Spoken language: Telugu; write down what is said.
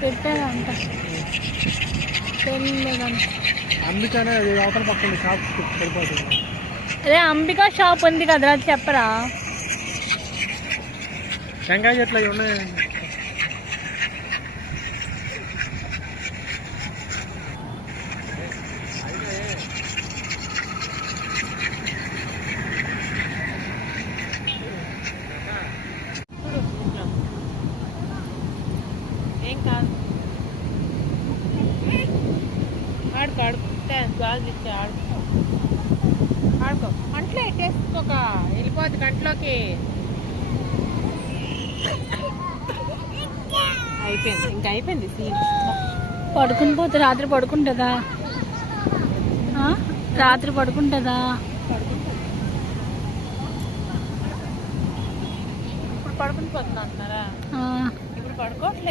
పెట్టారంట అందుకనే అది అవతల పక్కన షాప్ సరిపోతుంది. అదే అంబికా షాప్ ఉంది కదా చెప్పరా. టెంకాయ చెట్లు అవి ఉన్నాయి. ఏం కాదు ఆడుకో గాజు ఇచ్చి ఆడుకో అంట్లో ఎట్టేసుకోక వెళ్ళిపోద్ది కంట్లోకి. అయిపోయింది ఇంకా అయిపోయింది సీన్. పడుకుని పోతే రాత్రి పడుకుంటుందా? రాత్రి పడుకుంటుందా? ఇప్పుడు పడుకుని పోతున్నా అంటున్నారా? ఇప్పుడు పడుకోవట్లేదు.